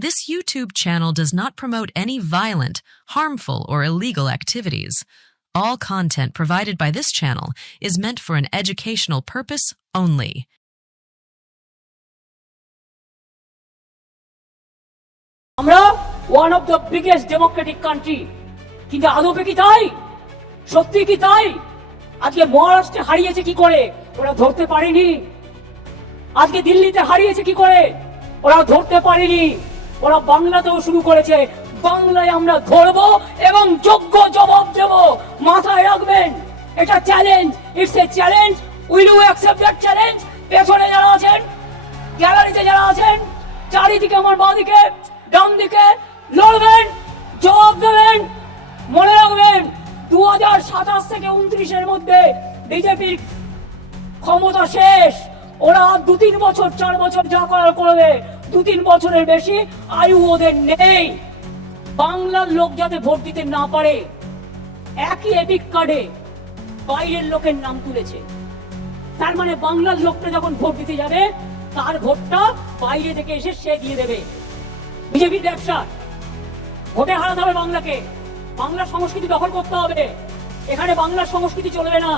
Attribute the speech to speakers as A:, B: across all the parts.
A: This YouTube channel does not promote any violent, harmful, or illegal activities. All content provided by this channel is meant for an educational purpose only.
B: আমরা one of the biggest democratic country কিন্তু আদপে কি তাই সত্যি কি তাই আজকে মহারাষ্ট্রে হারিয়েছে কি করে ওরা ধরতে পারেনি আজকে দিল্লিতে হারিয়েছে কি করে ওরা ধরতে পারেনি ওরা বাংলাতেও শুরু করেছে। বাংলায় আমরা ধরবো এবং যোগ্য জবাব দেব। মাথায় রাখবেন, এটা challenge it's a challenge will you accept that challenge পেছনে যারা আছেন গ্যালারিতে যারা আছেন, চারিদিকে আমার বাঁদিকে ডান দিকে লড়বেন, জবাব দেবেন। মনে রাখবেন দু হাজার সাতাশ থেকে উনত্রিশের মধ্যে বিজেপির ক্ষমতা শেষ। ওরা দু তিন বছর, চার বছর যা করার করবে। দু তিন বছরের বেশি আয়ু ওদের নেই। বাংলার লোক যাতে ভোট দিতে না পারে, একই এপিক কার্ডে বাইরের লোকের নাম তুলেছে। তার মানে বাংলার লোকটা যখন ভোট দিতে যাবে, তার ভোটটা বাইরে থেকে এসে সে দিয়ে দেবে। বিজেপির ব্যবসা, ভোটে হারাতে হবে বাংলাকে। বাংলার সংস্কৃতি দখল করতে হবে। এখানে বাংলার সংস্কৃতি চলবে না,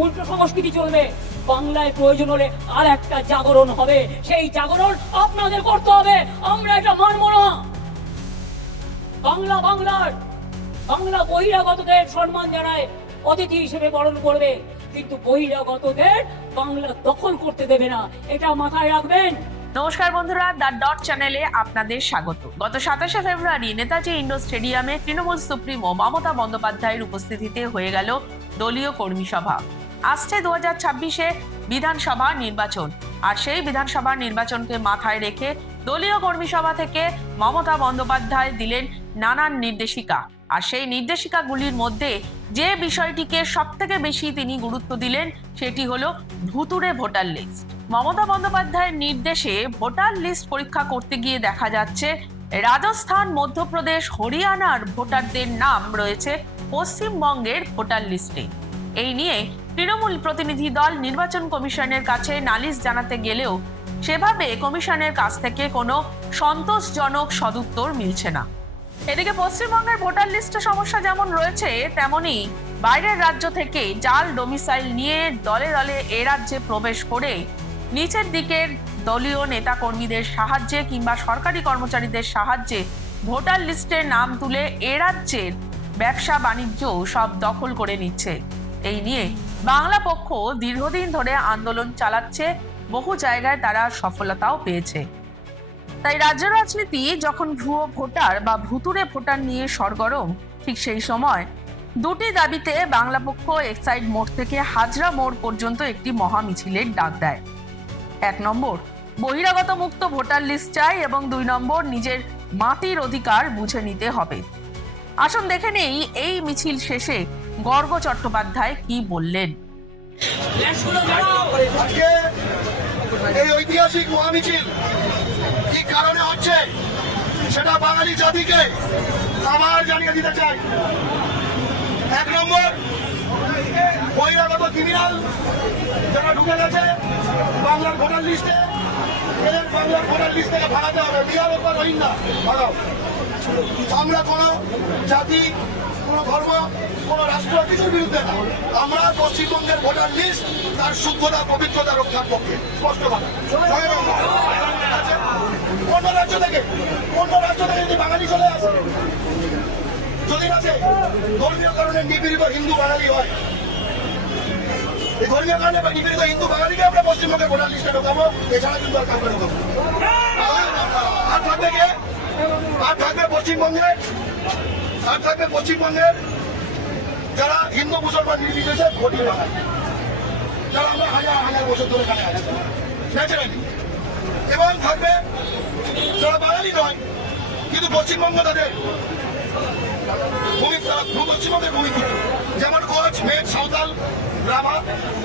B: উল্টো সংস্কৃতি চলবে। বাংলায় প্রয়োজন হলে আর একটা জাগরণ হবে। সেই জাগরণ আপনাদের করতে হবে। আমরা এটা মানব না। বাংলা বাংলার, বাংলা বহিরাগতদের সম্মান জানায়, অতিথি হিসেবে বরণ করবে। কিন্তু বহিরাগতদের বাংলা দখল করতে দেবে না। এটা মাথায় রাখবেন।
C: নমস্কার বন্ধুরা, দ্য ডট চ্যানেলে আপনাদের স্বাগত। গত সাতাশে ফেব্রুয়ারি নেতাজি ইন্ডোর স্টেডিয়ামে তৃণমূল সুপ্রিমো মমতা বন্দ্যোপাধ্যায়ের উপস্থিতিতে হয়ে গেল দলীয় কর্মী সভা। আসছে দু হাজার ছাব্বিশে বিধানসভা নির্বাচন। আর সেই বিধানসভা নির্বাচনকে মাথায় রেখে দলীয় কর্মী সভা থেকে মমতা বন্দ্যোপাধ্যায় দিলেন নানান নির্দেশিকা। আর সেই নির্দেশিকাগুলির মধ্যে যে বিষয়টিকে সব থেকে বেশি তিনি গুরুত্ব দিলেন, সেটি হলো ভুতুরে ভোটার লিস্ট। মমতা বন্দ্যোপাধ্যায়ের নির্দেশে ভোটার লিস্ট পরীক্ষা করতে গিয়ে দেখা যাচ্ছে, রাজস্থান, মধ্যপ্রদেশ, হরিয়ানার ভোটারদের নাম রয়েছে পশ্চিমবঙ্গের ভোটার লিস্টে। এই নিয়ে তৃণমূল প্রতিনিধি দল নির্বাচন কমিশনের কাছে নালিশ জানাতে গেলেও সেভাবে কমিশনের কাছ থেকে কোনো সন্তোষজনক সদুত্তর মিলছে না। এদিকে পশ্চিমবঙ্গের ভোটার লিস্টে সমস্যা যেমন রয়েছে, তেমনি বাইরের রাজ্য থেকে জাল ডোমিসাইল নিয়ে দলে দলে এ রাজ্যে প্রবেশ করে নিচের দিকের দলীয় নেতাকর্মীদের সাহায্যে কিংবা সরকারি কর্মচারীদের সাহায্যে ভোটার লিস্টে নাম তুলে এ রাজ্যের ব্যবসা বাণিজ্য সব দখল করে নিচ্ছে। এই নিয়ে বাংলা পক্ষ দীর্ঘদিন ধরে আন্দোলন চালাচ্ছে, বহু জায়গায় তারা সফলতাও পেয়েছে। তাই রাজ্য রাজনীতি যখন ভুয়ো ভোটার বা ভুতুরে ভোটার নিয়ে সরগরম, ঠিক সেই সময় দুটি দাবিতে বাংলা পক্ষ এক্সাইড মোড় থেকে হাজরা মোড় পর্যন্ত একটি মহা মিছিলের ডাক দেয়। এক নম্বর, বহিরাগত মুক্ত ভোটার লিস্ট চাই এবং দুই নম্বর, নিজের মাটির অধিকার বুঝে নিতে হবে। আসুন দেখে নেই, এই মিছিল শেষে গর্গ চট্টোপাধ্যায় কি বললেন?
D: এই ঐতিহাসিক মহামিছিল কি কারণে হচ্ছে? সেটা বাঙালি জাতিকে আবার জানিয়ে দিতে চাই। এক নম্বর, বহিরাগত ক্রিমিনাল যারা ঢুকে গেছে, বাংলার ভোটার লিস্টে এদের বাংলার ভোটার লিস্ট থেকে ভাড়াতে হবে। বিহার বা রোহিঙ্গা আমরা কোনো জাতি কোনো ধর্ম কোনো রাষ্ট্র কিছুর বিরুদ্ধে না। আমরা পশ্চিমবঙ্গের ভোটার লিস্ট তার শুদ্ধতা পবিত্রতা রক্ষার পক্ষে স্পষ্ট কথা। অন্য রাজ্য থেকে অন্য রাজ্য থেকে যদি বাঙালি চলে আসে যদি আছে ধর্মীয় কারণে নিপীড়িত হিন্দু বাঙালি হয় এই ধর্মীয় কারণে নিপীড়িত হিন্দু বাঙালিকে আমরা পশ্চিমবঙ্গের ভোটার লিস্টে ঢোকাবো এছাড়া কিন্তু আর কাউকে ঢোকাবো আর থাকবে কে? আর থাকবে পশ্চিমবঙ্গের আর থাকবে পশ্চিমবঙ্গের। যারা হিন্দু, মুসলমান, নির্বিশেষে ভোটি বাঙালি যারা আমরা হাজার হাজার বছর ধরে এখানে আছি। ন্যাচারালি এবং থাকবে যারা বাঙালি নয়, কিন্তু পশ্চিমবঙ্গ তাদের ভূমি পশ্চিমবঙ্গের ভূমিপুত্র যেমন কোচ মেঘ সাঁওতাল রাভা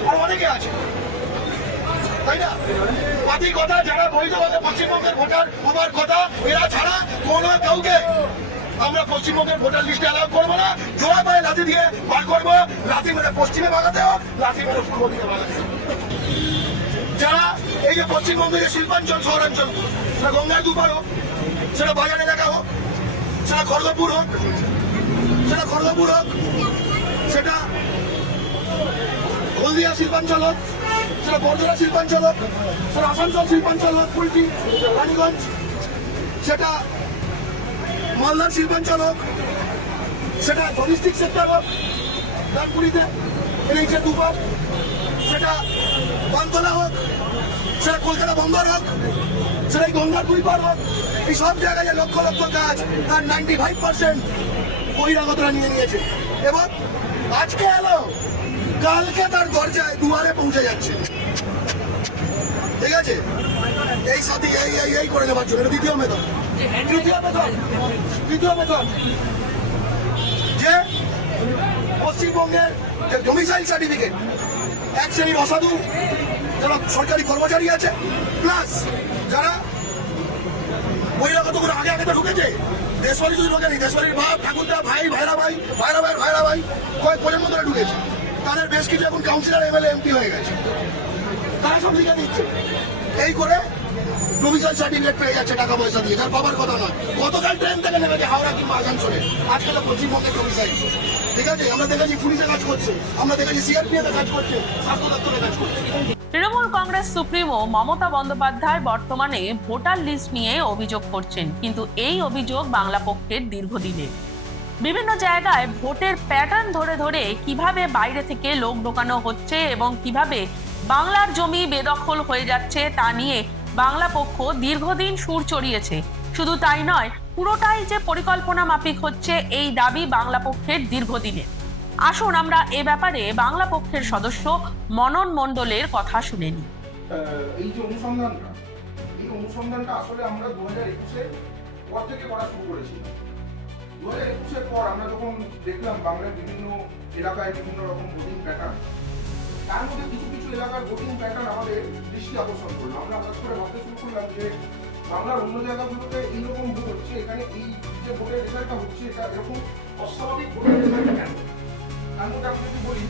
D: আর অনেকে আছে। তাই না? পাতি কথা, যারা বৈধভাবে পশ্চিমবঙ্গের ভোটার হবার কথা, এরা ছাড়া কোনো কাউকে আমরা পশ্চিমবঙ্গের ভোটার লিস্টে অ্যালাউ করব না। জোড়া পায়ে লাথি দিয়ে বার করব। লাথি মেরে পশ্চিমে ভাগাতে হোক লাথি মেরে পূর্ব দিকে ভাগাতে হোক যারা এই যে পশ্চিমবঙ্গের শিল্পাঞ্চল, শহরাঞ্চল, সেটা গঙ্গায় দুপার হোক, সেটা বাজার এলাকা হোক, সেটা খড়গপুর হোক, সেটা খড়গপুর হোক, সেটা হলদিয়া শিল্পাঞ্চল হোক, সেটা বর্ধরা শিল্পাঞ্চল হোক, সেটা আসানসোল শিল্পাঞ্চল হোক কুলটি রানীগঞ্জ, সেটা মালদার শিল্পাঞ্চল হোক সেটা ডোমেস্টিক সেক্টর হোক ডানপুরিতে এনএইচের দুপার সেটা বানতলা হোক, সেটা কলকাতা বন্দর হোক, সেটা এই গঙ্গার দুই পার হোক, এই সব জায়গায় যে লক্ষ লক্ষ কাজ তার নাইনটি ফাইভ পার্সেন্ট বহিরাগতরা নিয়ে নিয়েছে। এবং আজকে এলো, কালকে তার দরজায় দুয়ারে পৌঁছে যাচ্ছে। ঠিক আছে? এই সাথে এই এই করে নেওয়ার জন্য দ্বিতীয় মেথড তৃতীয় তৃতীয় মেথড যে পশ্চিমবঙ্গের যে ডোমিসাইল সার্টিফিকেট এক শ্রেণির অসাধু, যারা সরকারি কর্মচারী আছে প্লাস যারা বহিরাগত করে আগে আগে ঢুকেছে, দেশবাড়ি শুধু ঢোকেনি, দেশবাড়ির বাপ, ঠাকুরদা, ভাই, ভাইরা ভাই ভাইরা ভাই ভাইরা ভাই, কয়েক প্রজন্ম ধরে ঢুকেছে। তাদের বেশ কিছু এখন কাউন্সিলর এমএলএ এমপি হয়ে গেছে। তারা সব লিখে দিচ্ছে। এই করে প্রভিশন সার্টিফিকেট পেয়ে যাচ্ছে, টাকা পয়সা দিয়ে। যার বাবার কথা নয়। গতকাল ট্রেন থেকে নেমেছে হাওড়া কিংবা আসানসোলে। আজকে তো পশ্চিমবঙ্গে প্রভিশন ঠিক আছে? আমরা দেখেছি পুলিশে কাজ করছে। আমরা দেখেছি সিআরপিএফে কাজ করছে। স্বাস্থ্য দপ্তরে কাজ করছে।
C: তৃণমূল কংগ্রেস সুপ্রিমো মমতা বন্দ্যোপাধ্যায় বর্তমানে ভোটার লিস্ট নিয়ে অভিযোগ করছেন। কিন্তু এই অভিযোগ বাংলা পক্ষের দীর্ঘদিনের। বিভিন্ন জায়গায় ভোটের প্যাটার্ন ধরে ধরে কীভাবে বাইরে থেকে লোক ঢোকানো হচ্ছে এবং কীভাবে বাংলার জমি বেদখল হয়ে যাচ্ছে তা নিয়ে বাংলা পক্ষ দীর্ঘদিন সুর চড়িয়েছে। শুধু তাই নয়, পুরোটাই যে পরিকল্পনা মাফিক হচ্ছে, এই দাবি বাংলা পক্ষের দীর্ঘদিনের। আসুন আমরা এ ব্যাপারে বাংলা পক্ষের সদস্য মনন মণ্ডলের কথা শুনে নিই।
E: এই যে অনুসন্ধানটা, এই অনুসন্ধানটা আসলে আমরা দু হাজার পর থেকে করা শুরু দু হাজার একুশের পর আমরা যখন দেখলাম বাংলার বিভিন্ন এলাকায় বিভিন্ন রকম ভোটিং প্যাটার্ন তার মধ্যে কিছু কিছু এলাকার ভোটিং প্যাটার্ন আমাদের দৃষ্টি আকর্ষণ করল আমরা হঠাৎ করে ভাবতে শুরু করলাম যে বাংলার অন্য জায়গাগুলোতে এইরকম ভোট হচ্ছে এখানে এই যে ভোটের রেজাল্টটা হচ্ছে এটা এরকম অস্বাভাবিক ভোটের রেজাল্ট কেন? তার মধ্যে আমি যদি বলি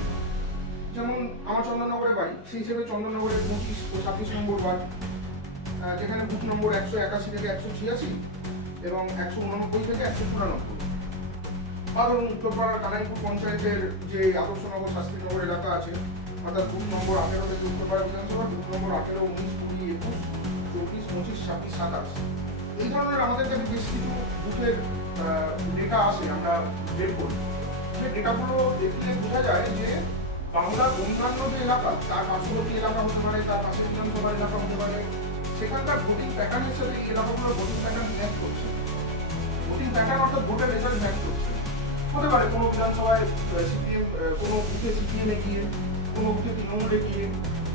E: যেমন আমার চন্দননগরে বাড়ি সেই হিসেবে চন্দননগরের পঁচিশ ও ছাব্বিশ নম্বর আহ, যেখানে বুথ নম্বর একশো একাশি থেকে একশো ছিয়াশি এবং একশো উননব্বই থেকে একশো চুরানব্বই। বা ধরুন উত্তরপাড়ার কানাইপুর পঞ্চায়েতের যে আদর্শনগর শাস্ত্রীনগর এলাকা আছে অর্থাৎ বুথ নম্বর আঠেরো থেকে উত্তরপাড়া বিধানসভা বুথ নম্বর আঠেরো, উনিশ, কুড়ি, একুশ, চব্বিশ, পঁচিশ, ছাব্বিশ, সাতাশ। এই ধরনের আমাদের কাছে বেশ কিছু বুথের ডেটা আসে, আমরা বের করি। সেই ডেটাগুলো দেখলে বোঝা যায় যে বাংলার অন্যান্য যে এলাকা, তার পার্শ্ববর্তী এলাকা হতে পারে, তার পাশের বিধানসভা এলাকা হতে পারে, সেখানকার ভোটিং প্যাটার্নের সাথে এই এলাকাগুলোর ভোটিং প্যাটার্ন ম্যাচ করছে। ভোটিং প্যাটার্ন অর্থাৎ ভোটের রেজাল্ট ম্যাচ করছে। হতে পারে কোনো বিধানসভায় সিপিএম কোনো বুথে সিপিএম এগিয়ে কোনো বুথে তৃণমূল এগিয়ে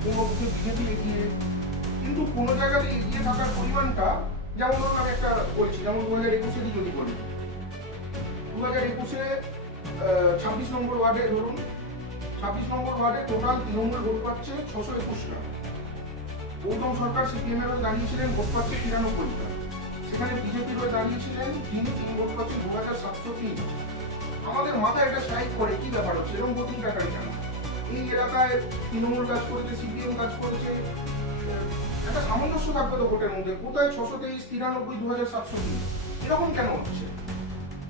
E: কোনো বুথে বিজেপি এগিয়ে কিন্তু কোনো জায়গাতে এগিয়ে থাকার পরিমাণটা যেমন ধরুন আমি একটা বলছি, যেমন দু হাজার একুশেরই যদি বলি, দু হাজার একুশে ছাব্বিশ নম্বর ওয়ার্ডে ধরুন, ছাব্বিশ নম্বর ওয়ার্ডে টোটাল তৃণমূল ভোট পাচ্ছে ছশো একুশটা গৌতম সরকার সিপিএম এর দাঁড়িয়েছিলেন, ভোট পাচ্ছে তিরানব্বইটা। সেখানে বিজেপির হয়ে দাঁড়িয়েছিলেন, তিনি, তিন ভোট পাচ্ছেন দু হাজার সাতশো তিন। আমাদের মাথায় একটা স্ট্রাইক করে কি ব্যাপার হচ্ছে? এরকম ভোটিং প্যাটার্ন কেন? এই এলাকায় তৃণমূল কাজ করেছে, সিপিএম কাজ করেছে। একটা সামঞ্জস্য থাকবে তো ভোটের মধ্যে। কোথায় ছশো তেইশ, তিরানব্বই দু হাজার সাতশো তিন এরকম কেন হচ্ছে?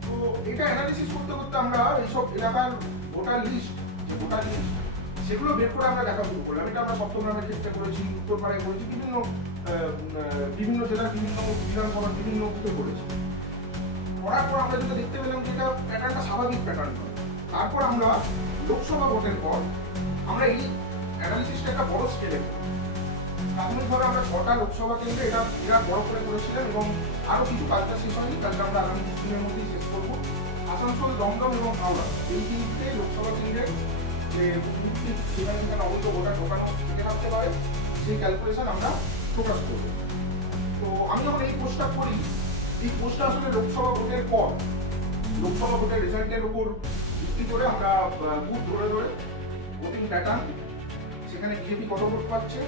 E: তো এটা অ্যানালিসিস করতে করতে আমরা এইসব এলাকার ভোটার লিস্ট যে ভোটার লিস্ট সেগুলো বের করে আমরা দেখা শুরু করলাম। এটা আমরা সপ্তগ্রামের ক্ষেত্রে করেছি, উত্তরপাড়ায় করেছি, বিভিন্ন বিভিন্ন জেলার বিভিন্ন বিধানসভার বিভিন্ন বুথে করেছি। করার পর আমরা যেটা দেখতে পেলাম যে এটা প্যাটার্নটা স্বাভাবিক প্যাটার্ন তারপর আমরা লোকসভা ভোটের পর আমরা এই অ্যানালিসিসটা একটা বড় স্কেলে প্রাথমিকভাবে আমরা ছটা লোকসভা কেন্দ্রে এটা বিরাট বড় করে করেছিলাম এবং আরও কিছু কাজটা শেষ হয়নি কাজটা আমরা আগামী কিছুদিনের মধ্যেই শেষ করব। আসানসোল, দমদম এবং হাওড়া, এই তিনটে লোকসভা কেন্দ্রে যে সেখানে অবৈধ ভোটার ঢোকানো থেকে থাকতে পারে, সেই ক্যালকুলেশন আমরা প্রকাশ করব। তো আমি যখন এই পোস্টটা করি, এই পোস্টটা আসলে লোকসভা ভোটের পর, লোকসভা ভোটের রেজাল্টের উপর ভিত্তি করে আমরা বুথ ধরে ধরে ভোটিং প্যাটার্ন সেখানে বিজেপি কত ভোট পাচ্ছে?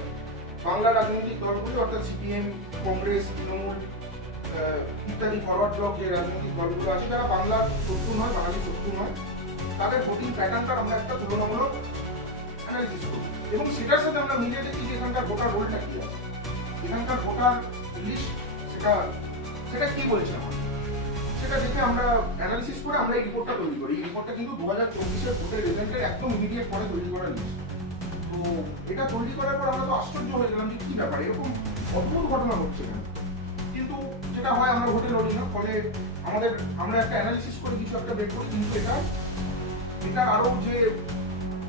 E: বাংলার রাজনৈতিক দলগুলি, অর্থাৎ সিপিএম কংগ্রেস তৃণমূল ইত্যাদি ফরওয়ার্ড ব্লক যে রাজনৈতিক দলগুলো আছে, যারা বাংলার শত্রু নয়, বাঙালি শত্রু নয়, তাদের ভোটিং প্যাটার্নটার আমরা একটা তুলনামূলক অ্যানালিসিস করি। এবং সেটার সাথে আমরা মিলিয়ে দেখি যে এখানকার ভোটার রোলটা কি আছে। এখানকার ভোটার লিস্ট সেটা সেটা কি বলছে আমার সেটা দেখে আমরা অ্যানালিসিস করে আমরা এই রিপোর্টটা তৈরি করি। এই রিপোর্টটা কিন্তু দু হাজার চব্বিশের ভোটের রেজাল্টের একদম ইমিডিয়েট পরে তৈরি করা নিয়েছে তো এটা তৈরি করার পর আমরা তো আশ্চর্য হয়ে গেলাম যে কি ব্যাপার, এরকম অদ্ভুত ঘটনা হচ্ছে কেন? কিন্তু যেটা হয় আমরা ভোটে লড়ি না ফলে আমাদের, আমরা একটা অ্যানালিসিস করে কিছু একটা বের করি, কিন্তু এটা এটা আরও যে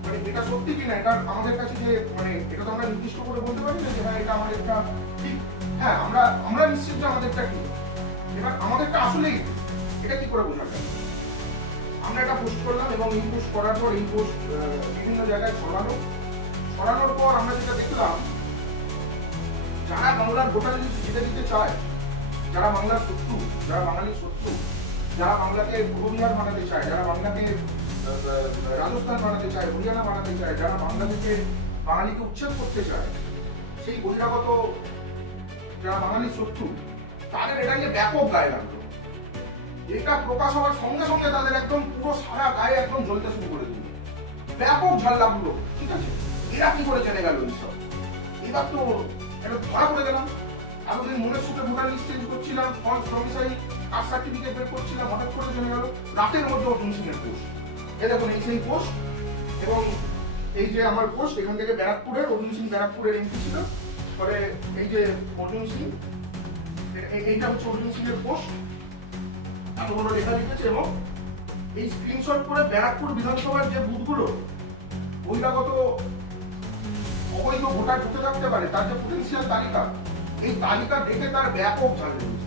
E: মানে এটা সত্যি কিনা এটা আমাদের কাছে যে মানে এটা তো আমরা নির্দিষ্ট করে বলতে পারি না যে হ্যাঁ এটা আমাদেরটা ঠিক। হ্যাঁ আমরা আমরা নিশ্চিত যে আমাদেরটা ঠিক। এবার আমাদেরটা আসলেই। এটা কি করে বোঝা যায় আমরা এটা পোস্ট করলাম এবং এই করার পর এই বিভিন্ন জায়গায় ছড়ানো। ছড়ানোর পর আমরা যেটা দেখলাম, যারা বাংলার ভোটার জিতে দিতে চায়, যারা বাংলার শত্রু, যারা বাঙালির শত্রু, যারা বাংলাকে পূর্ববিহার বানাতে চায়, যারা বাংলাকে রাজস্থান বানাতে চায়, হরিয়ানা বানাতে চায়, যারা বাংলা থেকে বাঙালিকে উচ্ছেদ করতে চায়, সেই বহিরাগত যারা বাঙালির শত্রু, তাদের এটা নিয়ে ব্যাপক গায়ে লাগল এটা প্রকাশ হওয়ার সঙ্গে সঙ্গে তাদের একদম পুরো সারা গায়ে একদম জ্বলতে শুরু করে দিল। ব্যাপক ঝাল লাগল ঠিক আছে? এরা কি করে জেনে গেল এইসব? এবার তো একটা ধরা পড়ে গেলাম। এতদিন মনের সুখে ভোটার লিস্ট চেঞ্জ করছিলাম ফলস প্রমিসারি কাস্ট সার্টিফিকেট বের করছিলাম, হঠাৎ করে জেনে গেল রাতের মধ্যে অর্জুন সিং এর পোস্ট এ দেখুন, এই সেই পোস্ট এবং এই যে আমার পোস্ট এখান থেকে ব্যারাকপুরের অর্জুন সিং ব্যারাকপুরের এমপি ছিল। পরে এই যে অর্জুন সিং এইটা হচ্ছে অর্জুন সিং এর পোস্ট এত বড় লেখা লিখেছে এবং এই স্ক্রিনশট করে ব্যারাকপুর বিধানসভার যে বুথগুলো, বহিরাগত অবৈধ ভোটার ঢুকে থাকতে পারে, তার যে পোটেন্সিয়াল তালিকা, এই তালিকা দেখে তার ব্যাপক লেগেছে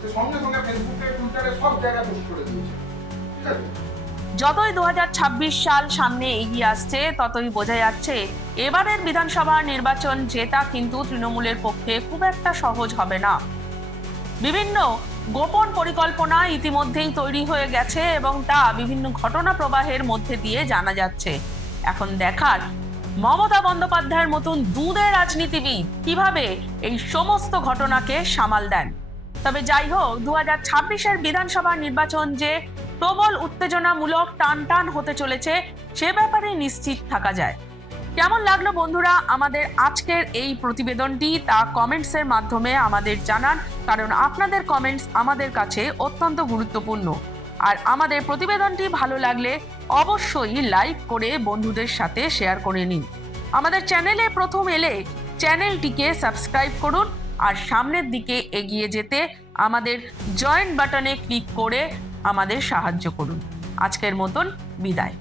E: সে সঙ্গে সঙ্গে ফেসবুকে টুইটারে সব জায়গায় পোস্ট করে দিয়েছে। ঠিক আছে?
C: যতই দু হাজার ছাব্বিশ সাল সামনে এগিয়ে আসছে, ততই বোঝা যাচ্ছে এবারের বিধানসভা নির্বাচন জেতা কিন্তু তৃণমূলের পক্ষে খুব একটা সহজ হবে না। বিভিন্ন গোপন পরিকল্পনা ইতিমধ্যেই তৈরি হয়ে গেছে এবং তা বিভিন্ন ঘটনা প্রবাহের মধ্যে দিয়ে জানা যাচ্ছে। এখন দেখার, মমতা বন্দ্যোপাধ্যায়ের মতন দুধের রাজনীতিবিদ কীভাবে এই সমস্ত ঘটনাকে সামাল দেন? তবে যাই হোক দু হাজার ছাব্বিশের বিধানসভা নির্বাচন যে প্রবল উত্তেজনামূলক টান টান হতে চলেছে, সে ব্যাপারে নিশ্চিত থাকা যায়। কেমন লাগল বন্ধুরা আমাদের আজকের এই প্রতিবেদনটি? তা কমেন্টসের মাধ্যমে আমাদের জানান, কারণ আপনাদের কমেন্টস আমাদের কাছে অত্যন্ত গুরুত্বপূর্ণ। আর আমাদের প্রতিবেদনটি ভালো লাগলে অবশ্যই লাইক করে বন্ধুদের সাথে শেয়ার করে নিন। আমাদের চ্যানেলে প্রথম এলে চ্যানেলটিকে সাবস্ক্রাইব করুন, আর সামনের দিকে এগিয়ে যেতে আমাদের জয়েন্ট বাটনে ক্লিক করে আমাদের সাহায্য করুন। আজকের মতন বিদায়।